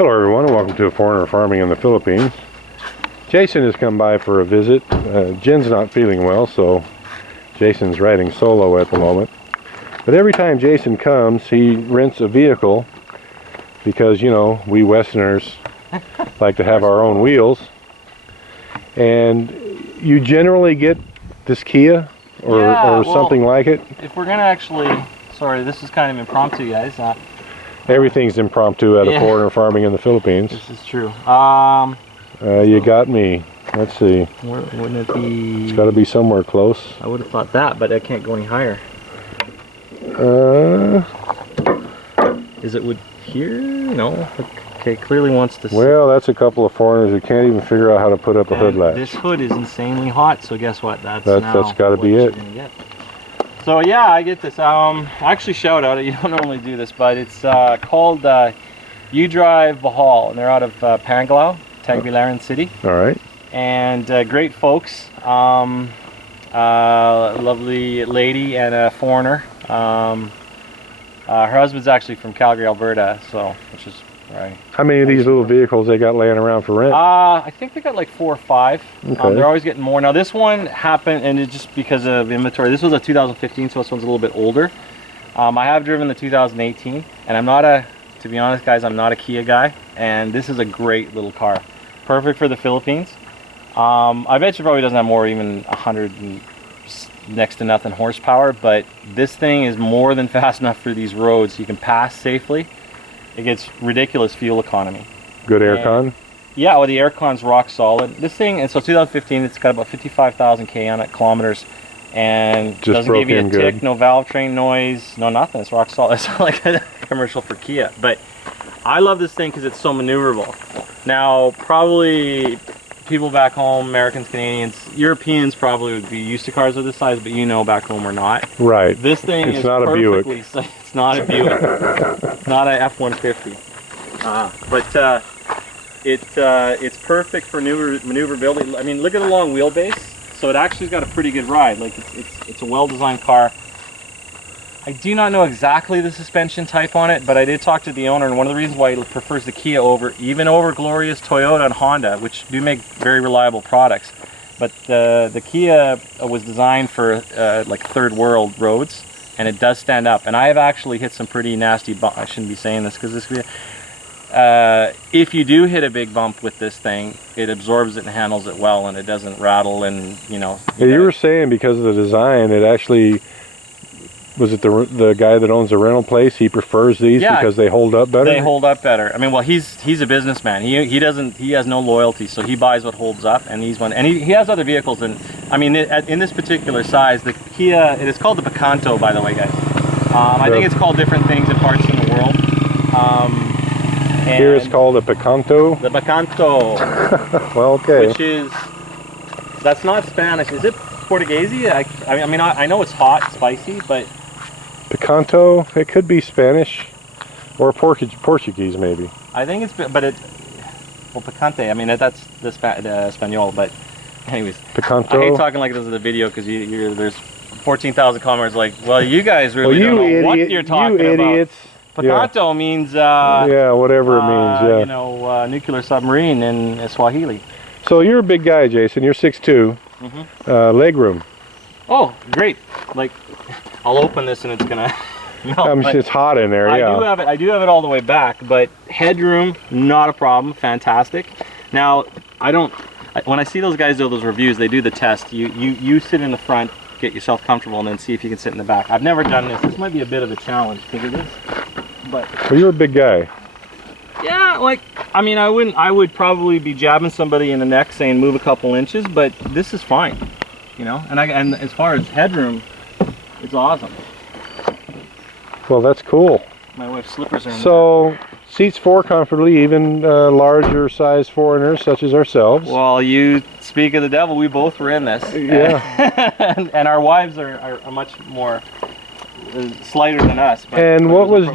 Hello everyone and welcome to Foreigner Farming in the Philippines. Jason has come by for a visit. Jen's not feeling well, so Jason's riding solo at the moment. But every time Jason comes, he rents a vehicle because, you know, we Westerners like to have our own wheels. And you generally get this Kia or something like it? If we're gonna actually, sorry, this is kind of impromptu, guys. Everything's impromptu at a Foreigner Farming in the Philippines. This is true. You got me. Let's see. Wouldn't it be? It's got to be somewhere close. I would have thought that, but I can't go any higher. Is it would here? No. Okay, clearly wants to. Well, that's a couple of foreigners who can't even figure out how to put up a hood latch. This hood is insanely hot, so guess what? That's got to be it. So yeah, I get this. Actually, shout out. You don't normally do this, but it's called You Drive Bahal, and they're out of Panglao, Tagbilaran City. All right. And great folks. Lovely lady and a foreigner. Her husband's actually from Calgary, Alberta, so which is right. How many of these little vehicles they got laying around for rent? I think they got like 4 or 5. Okay. They're always getting more. Now this one happened, and it's just because of inventory. This was a 2015, so this one's a little bit older. I have driven the 2018, and I'm not a, to be honest, guys, I'm not a Kia guy, and this is a great little car, perfect for the Philippines. I bet you probably doesn't have more, even 100 and next to nothing horsepower, but this thing is more than fast enough for these roads. You can pass safely. It gets ridiculous fuel economy. Good aircon? Yeah, well, the aircon's rock solid. This thing, and so 2015, it's got about 55,000 kilometers, and just doesn't give you a tick, good. no valve train noise, no nothing. It's rock solid. It's not like a commercial for Kia, but I love this thing because it's so maneuverable. Now, probably people back home, Americans, Canadians, Europeans probably would be used to cars of this size, but you know back home we're not. Right. This thing it's is not a Buick. It's not a Buick. It's not a F-150. But it's perfect for maneuverability. I mean, look at the long wheelbase. So it actually's got a pretty good ride. Like it's a well-designed car. I do not know exactly the suspension type on it, but I did talk to the owner, and one of the reasons why he prefers the Kia even over glorious Toyota and Honda, which do make very reliable products. But the Kia was designed for like third world roads, and it does stand up. And I have actually hit some pretty nasty bumps. I shouldn't be saying this because this if you do hit a big bump with this thing, it absorbs it and handles it well, and it doesn't rattle, and you know. You were saying because of the design, it actually. Was it the guy that owns the rental place? He prefers these because they hold up better. They hold up better. I mean, well, he's a businessman. He has no loyalty, so he buys what holds up. And he has other vehicles. And I mean, in this particular size, the Kia, it is called the Picanto, by the way, guys. I think it's called different things in parts of the world. Here it's called a Picanto. The Picanto. Well, okay. Which is, that's not Spanish. Is it Portuguese? I mean, I know it's hot, spicy, but. Picanto, it could be Spanish or Portuguese maybe. I think it's, but well, picante, I mean, that's the Espanol, but anyways. Picanto. I hate talking like this in the video because there's 14,000 comments like, well, you guys really don't know what you're talking about. You idiots. Picanto means, yeah, whatever it means, yeah. You know, nuclear submarine in Swahili. So you're a big guy, Jason. You're 6'2". Leg room. Oh, great. Like, I'll open this and it's gonna melt. It's hot in there, yeah. I do have it all the way back, but headroom, not a problem, fantastic. Now, when I see those guys do those reviews, they do the test. You sit in the front, get yourself comfortable, and then see if you can sit in the back. I've never done this. This might be a bit of a challenge because of this, but. Well, you're a big guy. Yeah, like, I mean, I would probably be jabbing somebody in the neck saying move a couple inches, but this is fine, you know. And as far as headroom, it's awesome. Well, that's cool. My wife's slippers are in So, seats 4 comfortably, even larger size foreigners such as ourselves. Well, you speak of the devil, we both were in this. Yeah. and our wives are much more slighter than us. And what was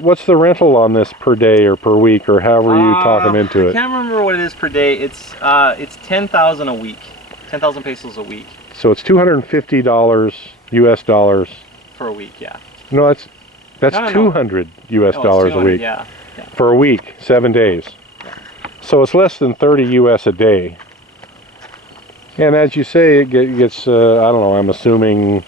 what's the rental on this per day or per week or however you talk them into it? I can't remember what it is per day. It's 10,000 a week, 10,000 pesos a week. So it's $250 US dollars for a week, yeah. No, that's 200 US dollars a week. Yeah. for a week, 7 days. So it's less than 30 US a day. And as you say, it gets, I don't know, I'm assuming,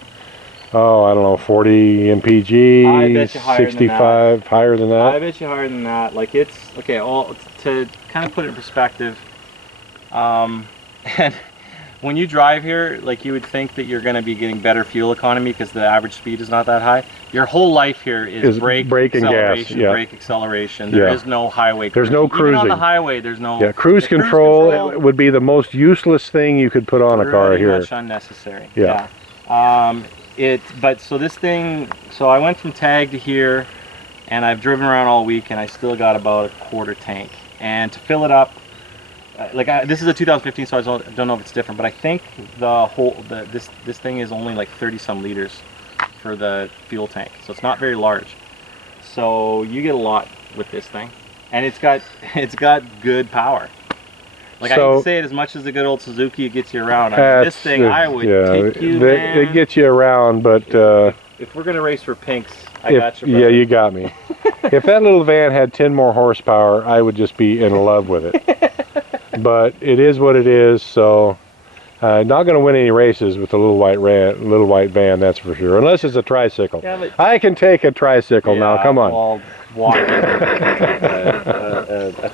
I don't know, 40 mpg, I bet you higher 65, higher than that. I bet you higher than that. Like it's, okay, all to kind of put it in perspective, and when you drive here, like you would think that you're going to be getting better fuel economy because the average speed is not that high. Your whole life here is brake and gas, brake acceleration. There is no highway There's no cruising. Even on the highway, there's no... Yeah, cruise control would be the most useless thing you could put on a car here. Pretty much unnecessary. But so this thing, so I went from Tag to here, and I've driven around all week, and I still got about a quarter tank. And to fill it up, this is a 2015, so I don't know if it's different, but I think this thing is only like 30 some liters for the fuel tank, so it's not very large. So you get a lot with this thing, and it's got good power. Like, so, I can say it as much as the good old Suzuki, it gets you around. I mean, this thing, I would take you, man. It gets you around, but if we're gonna race for pinks, I got you, brother. Yeah, you got me. If that little van had 10 more horsepower, I would just be in love with it. But it is what it is, so not going to win any races with a little white van, that's for sure. Unless it's a tricycle. Yeah, I can take a tricycle now. Come on. Well, a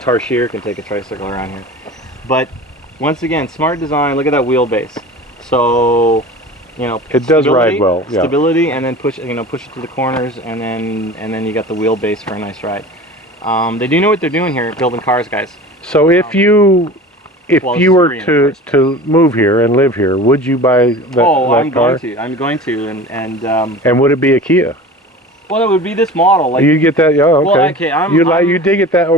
Tarsier can take a tricycle around here. But once again, smart design. Look at that wheelbase. So, you know, it does ride well. Yeah. Stability, and then push it to the corners, and then you got the wheelbase for a nice ride. They do know what they're doing here, building cars, guys. So if you were to move here and live here, would you buy that car? I'm going to, and would it be a Kia? Well, it would be this model. Like, you get that? Yeah, okay. Well, okay, you dig it that, or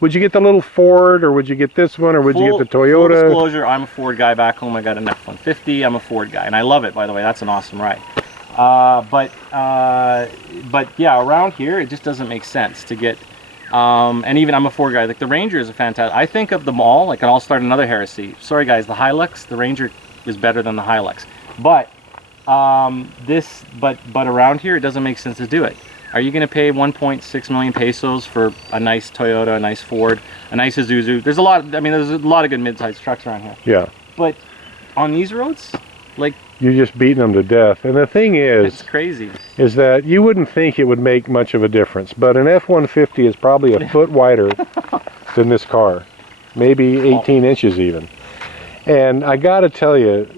would you get the little Ford, or would you get this one, or would you get the Toyota? Full disclosure, I'm a Ford guy back home. I got an F-150. I'm a Ford guy, and I love it. By the way, that's an awesome ride. But yeah, around here it just doesn't make sense to get. And even I'm a Ford guy. Like the Ranger is a fantastic. I think of them all. Like, and I'll start another heresy. Sorry guys, the Hilux, the Ranger is better than the Hilux. But but around here it doesn't make sense to do it. Are you going to pay 1.6 million pesos for a nice Toyota, a nice Ford, a nice Isuzu? There's a lot. I mean, there's a lot of good mid-sized trucks around here. Yeah. But on these roads, like, you're just beating them to death. And the thing is, it's crazy, is that you wouldn't think it would make much of a difference, but an F-150 is probably a foot wider than this car, maybe 18 inches even. And I got to tell you,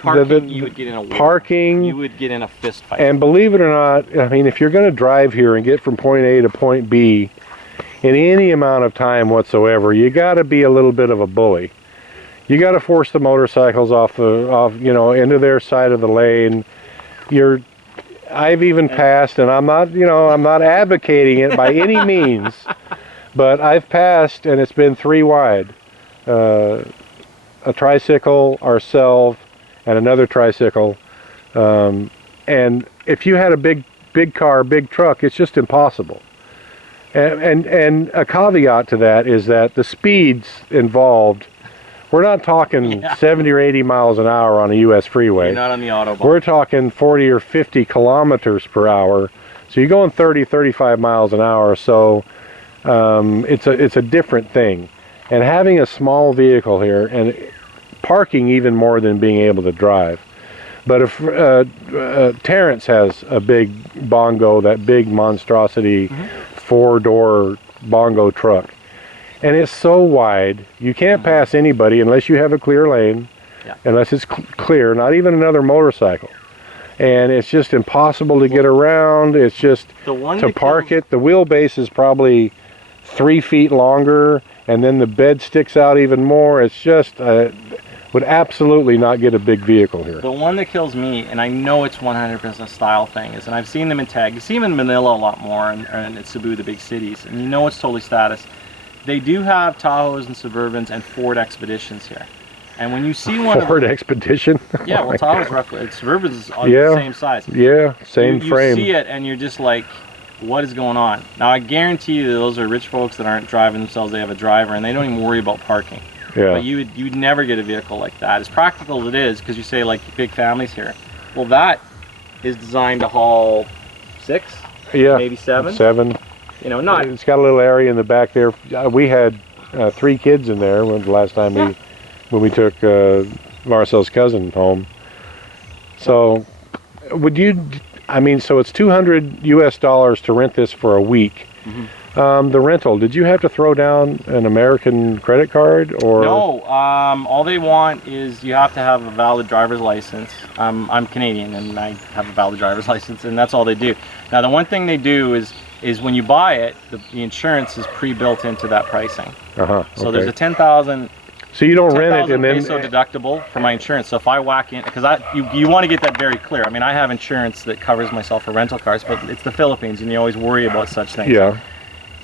parking, you would get in a war. Parking, you would get in a fist fight. And believe it or not, I mean, if you're going to drive here and get from point A to point B in any amount of time whatsoever, you got to be a little bit of a bully. You got to force the motorcycles off into their side of the lane. I've even passed, and I'm not advocating it by any means, but I've passed and it's been 3 wide. A tricycle, ourselves, and another tricycle. And if you had a big car, big truck, it's just impossible. And a caveat to that is that the speeds involved, we're not talking 70 or 80 miles an hour on a U.S. freeway. You're not on the Autobahn. We're talking 40 or 50 kilometers per hour. So you're going 30, 35 miles an hour. So it's a different thing. And having a small vehicle here, and parking even more than being able to drive. But if Terrence has a big Bongo, that big monstrosity 4-door Bongo truck, and it's so wide, you can't pass anybody unless you have a clear lane, unless it's clear, not even another motorcycle. And it's just impossible to get around. It's just to park it. The wheelbase is probably 3 feet longer, and then the bed sticks out even more. It's just would absolutely not get a big vehicle here. The one that kills me, and I know it's 100% a style thing, is, and I've seen them in Tag, you see them in Manila a lot more, and at Cebu, the big cities, and you know it's totally status. They do have Tahoes and Suburbans and Ford Expeditions here. And when you see one Ford Expedition? Yeah, well, Tahoe's roughly, Suburban's on the same size. Yeah, same frame. You see it and you're just like, what is going on? Now I guarantee you that those are rich folks that aren't driving themselves, they have a driver, and they don't even worry about parking. Yeah. But you'd never get a vehicle like that. As practical as it is, because you say like big families here. Well, that is designed to haul 6, maybe 7. You know, not It's got a little area in the back there. We had 3 kids in there when the last time when we took Marcel's cousin home. So would you, I mean, so it's $200 US to rent this for a week. The rental, did you have to throw down an American credit card or? No, all they want is you have to have a valid driver's license. I'm Canadian and I have a valid driver's license, and that's all they do. Now the one thing they do is when you buy it, the insurance is pre-built into that pricing. So there's a 10,000. So you don't rent it and then peso deductible for my insurance. So if I whack in, because you want to get that very clear. I mean, I have insurance that covers myself for rental cars, but it's the Philippines, and you always worry about such things. Yeah.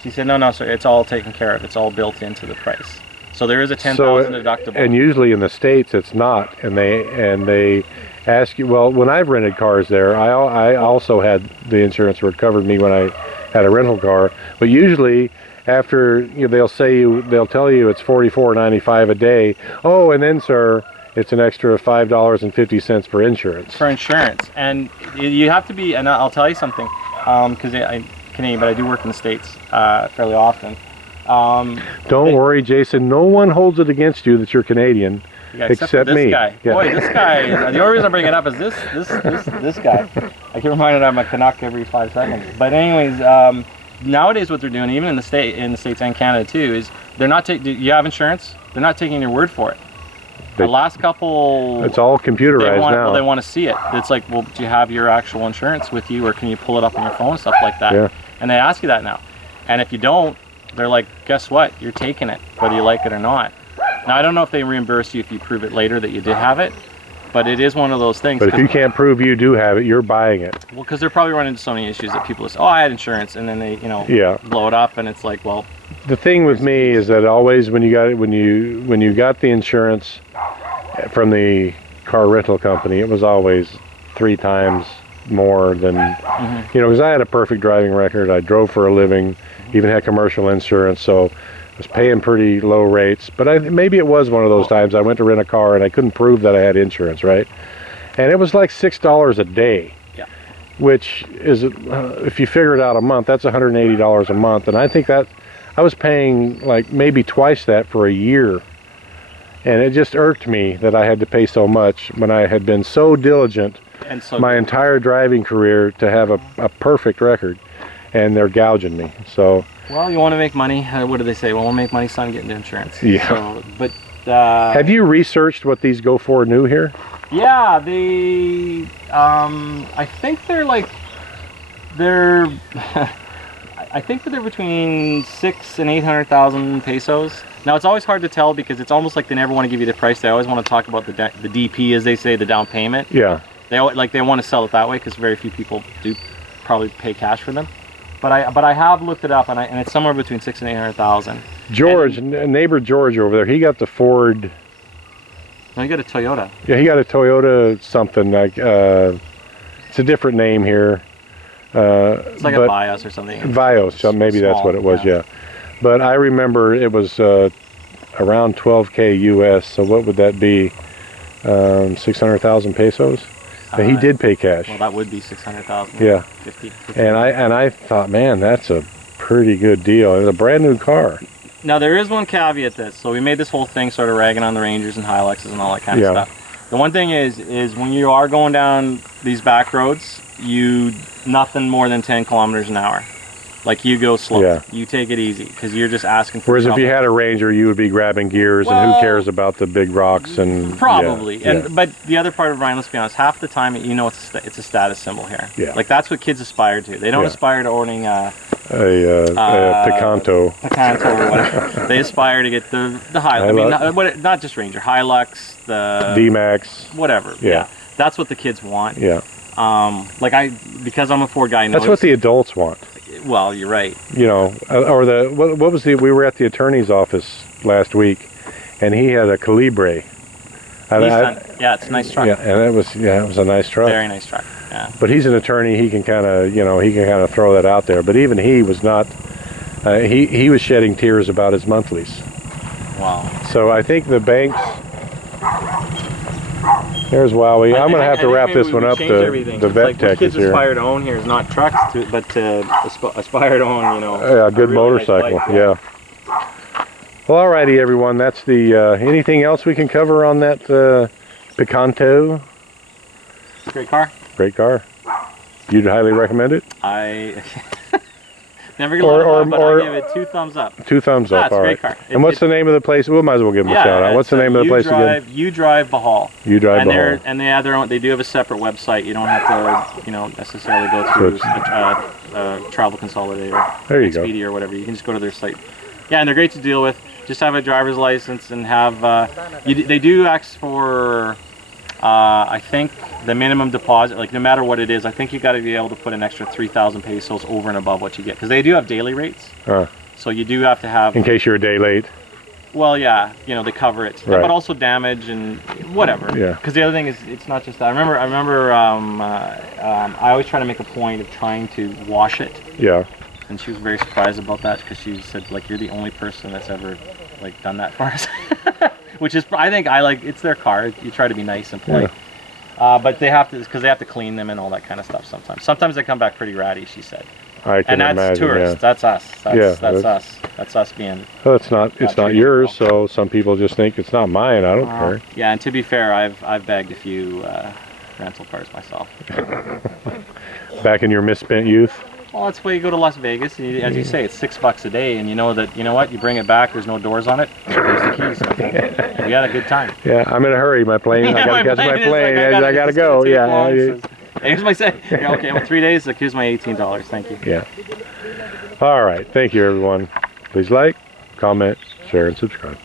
She said, no, sir, it's all taken care of. It's all built into the price. So there is a 10,000 deductible. And usually in the States it's not, and they ask you. Well, when I've rented cars there, I also had the insurance where it covered me when I had a rental car. But usually after they'll tell you it's $44.95 a day. Oh, and then sir, it's an extra $5.50 for insurance. For insurance, and you have to be. And I'll tell you something, because I'm Canadian, but I do work in the States fairly often. Don't worry, Jason. No one holds it against you that you're Canadian, except this me. Guy. Yeah. Boy, this guy. The only reason I bring it up is this guy. I get reminded I'm a Canuck every 5 seconds. But anyways, nowadays what they're doing, even in the States and Canada too, is they're not taking. You have insurance? They're not taking your word for it. The last couple. It's all computerized now. Well, they want to see it. It's like, well, do you have your actual insurance with you, or can you pull it up on your phone, stuff like that? Yeah. And they ask you that now. And if you don't, they're like, guess what? You're taking it, whether you like it or not. Now, I don't know if they reimburse you if you prove it later that you did have it, but it is one of those things. But if you can't prove you do have it, you're buying it. Well, because they're probably running into so many issues that people say, oh, I had insurance, and then they, blow it up, and it's like, well. The thing with me is that always when you got the insurance from the car rental company, it was always 3 times more than, because I had a perfect driving record. I drove for a living, even had commercial insurance, so I was paying pretty low rates. But maybe it was one of those times I went to rent a car and I couldn't prove that I had insurance, right? And it was like $6 a day, which is, if you figure it out a month, that's $180 a month. And I think that I was paying like maybe twice that for a year. And it just irked me that I had to pay so much when I had been so diligent and so my entire driving career to have a perfect record, and they're gouging me. So. Well, you want to make money. What do they say? Well, we'll make money, son, get into insurance. Yeah. So, but have you researched what these go for new here? Yeah, they. I think they're like, I think that they're between 600,000 and 800,000 pesos. Now it's always hard to tell because it's almost like they never want to give you the price. They always want to talk about the DP, as they say, the down payment. Yeah. They want to sell it that way because very few people do probably pay cash for them. But I have looked it up, and it's somewhere between 600,000 and 800,000. George, neighbor George over there, he got the Ford. No, you got a Toyota. Yeah, he got a Toyota something like it's a different name here. It's like a Vios or something. Vios, maybe small, that's what it was. Yeah. But I remember it was around 12K US. So what would that be? 600,000 pesos. And he did pay cash. Well, that would be 600,000. Yeah. 50. And I thought, man, that's a pretty good deal. It's a brand new car. Now there is one caveat to this. So we made this whole thing sort of ragging on the Rangers and Hiluxes and all that kind of stuff. The one thing is when you are going down these back roads, nothing more than 10 kilometers an hour. Like, you go slow. Yeah. You take it easy because you're just asking for Whereas trouble. if you had a Ranger, you would be grabbing gears, and who cares about the big rocks and probably. Yeah. But the other part of Ryan, let's be honest, half the time it's a status symbol here. Yeah. Like, that's what kids aspire to. They don't aspire to owning a Picanto. Picanto or whatever. They aspire to get the Hilux. I mean, not just Ranger, Hilux, the D-Max, whatever. Yeah. That's what the kids want. Yeah. Because I'm a Ford guy. That's what the adults want. Well, you're right. Or what was we were at the attorney's office last week, and he had a Calibre. Yeah, it's a nice truck. Yeah, and it was a nice truck. Very nice truck. Yeah. But he's an attorney. He can kind of throw that out there. But even he was not. He was shedding tears about his monthlies. Wow. So I think the banks. There's Wowie. I'm going to have to wrap this one up. The The vet like, tech is kids here. aspire to own here is not trucks, but to aspire to own, you know. Yeah, a good really nice motorcycle. bike. Yeah. Well, alrighty, everyone. That's the. Anything else we can cover on that Picanto? Great car. Great car. You'd highly recommend it? I never gonna love it, but I give it 2 thumbs up. 2 thumbs Yeah, up. it's a all great right. car. And what's the name of the place? We might as well give them a shout out. What's the name of the place again? You Drive Bahal. You Drive Bahal. And they have their own. They do have a separate website. You don't have to, necessarily go through a travel consolidator, There you go. Expedia or whatever. You can just go to their site. Yeah, and they're great to deal with. Just have a driver's license and have. They do ask for. I think the minimum deposit, like no matter what it is, I think you got to be able to put an extra 3,000 pesos over and above what you get, because they do have daily rates. So you do have to have. In case you're a day late. Well, yeah, they cover it, Right. but also damage and whatever. Yeah. Because the other thing is, it's not just that. I remember. I always try to make a point of trying to wash it, Yeah. and she was very surprised about that because she said, like, you're the only person that's ever like done that for us. Which is, I think, it's their car. You try to be nice and polite. Yeah. But they have to, because they have to clean them and all that kind of stuff sometimes. Sometimes they come back pretty ratty, she said. I can And that's imagine. tourists. Yeah. That's us. That's that's- us. That's us being. Well, it's not treated yours, well. so some people just think it's not mine. I don't care. Yeah, and to be fair, I've bagged a few rental cars myself. Back in your misspent youth. Well, that's why you go to Las Vegas, and as you say, it's $6 a day, and you know what? You bring it back. There's no doors on it. There's the keys. We had a good time. Yeah, I'm in a hurry. My plane. I gotta catch my plane. I gotta go. Yeah. Here's my say. Yeah, okay, well, 3 days. Like, here's my $18. Thank you. Yeah. All right. Thank you, everyone. Please like, comment, share, and subscribe.